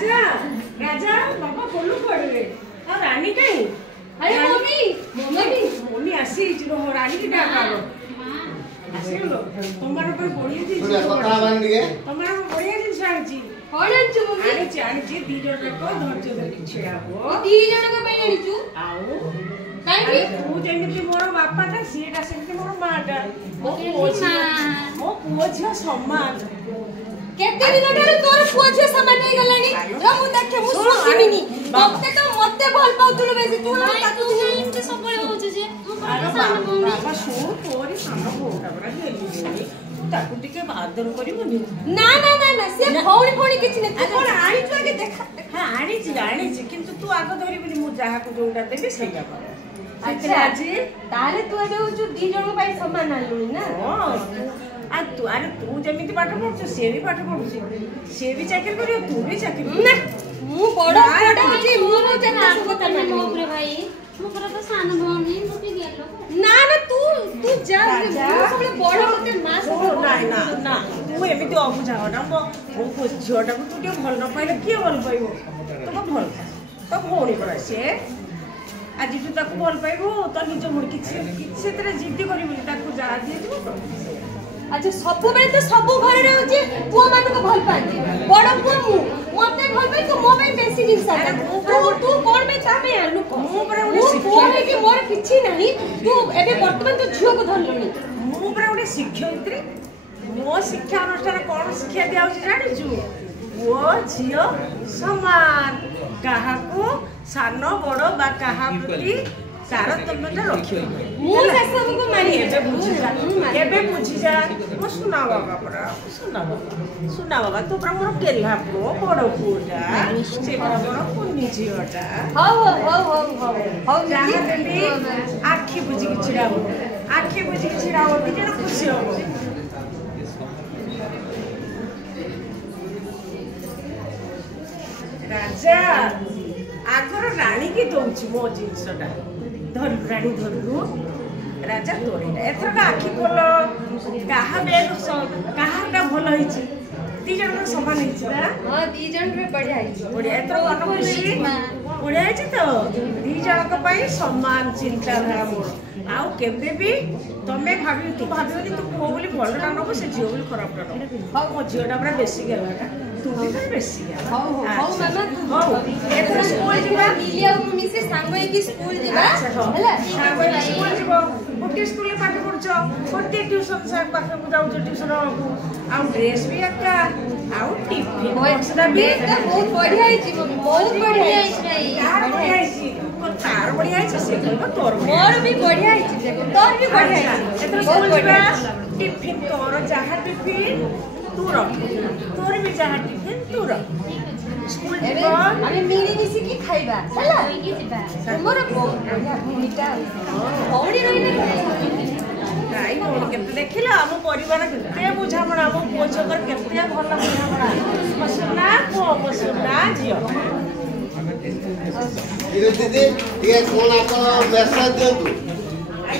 राजा राजा बाबा बोलू पड़े और रानी कहीं अरे मम्मी मम्मी मम्मी आसी जो रानी की डाका लो आसी लो तुम्हारे पर बढ़िया चीज कथा मान दिए तुम्हारे पर बढ़िया चीज आनी कौन आनछु मम्मी आनी दी जण को धैर्य धरि छिड़ा हो दी जण का पई आनिछु आउ काई तू जेमिति मोर बापा था सीटा सेमिति मोर माटा मो पुओ झियो समान केते दिन ठारे तोर पुओ झियो समान नै गलानी र मु देखे मु सुनिबिनी मते तो मते भल पाउतुलु बेसी तू ना तू एमते सबले होछ जे बाबा शो तोरी सानो बोटा बरा गेली ताकू टिके आदर करिवनी ना ना ना ना से भौणी भौणी किछ नै तू कोन आनी तू आगे देखा हां आनी छी किंतु तू आगो धरिबनी मु जाहा को जोटा देबी सेटा कर अच्छा जी ताले तू एबे जो दी जण पाई समान आलुनी ना हां आ तू अरे तू जेमिति पाठ पढछु से भी पाठ पढछु से भी चाकरी करियो तू भी चाकरी ना मु बड़ा बड़ा होची मु चाकरी কথা মো উপরে ভাই মো পরা তো সান ভौणी মুটি গেল ना ना तू जा मु सबले बड़ा होते मास নাই না না तू एमिति अबुझा ना मो झियोटा को तू के भल न पाइले के भल पाइबो तो भल तो भौणी परा से आज तू ताको भल पाइबो तो निज मुड़ किछि तरे जिद्दी करिबो ताको जा दिए दिबो तो अच्छा सब बेले तो सब घरे रहउची पुओ मान को भल पाती बड़ पुओ मु मते भल पाई तो मो में बेसी दिन सा तू कोन में चाबे आलू को मु परा मु पुओ है कि मोर किछि नहीं तू एबे वर्तमान तो झियो को धरलनी मु परा उडे शिक्षयित्री मो शिक्षा अनुष्ठान कोन शिक्षा दियाउची जानिछु वो झियो समान काहाको सानो बड़ बा काहा प्रति तारतम्यता रखियो मु से सब को मानी एबे बुझी जा मो सुना बाबा परा सुना बाबा तू परा मोर केल्हा पो बड़ पुटा से परा मोर कुनी झियोटा हो जहाँ देली आखी बुझी के छिड़ा हो आखी बुझी के छिड़ा हो ती जण खुशी हो राजा आगर रानी की दउछि मो जिंसटा धर रानी धरलु राजा तोरीटा एथर का आखी बोलो काहा बेल काहाटा भल होइछि ती जण समान होइछि ना हां दी जण रे बढ़िया है बढ़िया एथर मन खुशी बढ़िया है तो दी जणक पई समान चिंताधारा मोर आउ केबे भी तमे भाबी तू भाबियोनी तू को बोली भलटा नबो से जियो बोली खराबटा नबो हां मो जियोटा बरा बेसी गेलाटा तू भी कर बेसी गेला हां मामा हां एथर स्कूल जिबा मिलिया मम्मी से सांग है कि स्कूल जिबा हला सांग स्कूल जिबो ओके स्कूल में पाठ पढछो ओके ट्यूशन से पाठ जाउ ट्यूशन आउ ड्रेस भी एका आउ टिफिन बक्सटा भी बहुत बढ़िया है जी मम्मी बहुत बढ़िया है भाई यार बढ़िया है तार बढ़िया है से कहबो तोर मोर भी बढ़िया है देखो तोर भी बढ़िया है एथर स्कूल जिबा टिफिन तोर जहा टिफिन तू रख तोर भी जहा टिफिन तू रख स्कूल जिबा हमें मिली मिसी की खाइबा चला होइकी जिबा मोर बहुत बढ़िया भूमिका भौणी रहिने नाई भौणी केते देखिला हम परिवार केते बुझामणा हम पोछकर केते भल बुझामणा मसुना झियो दीदी ये कोन आप मेसेज दियंतु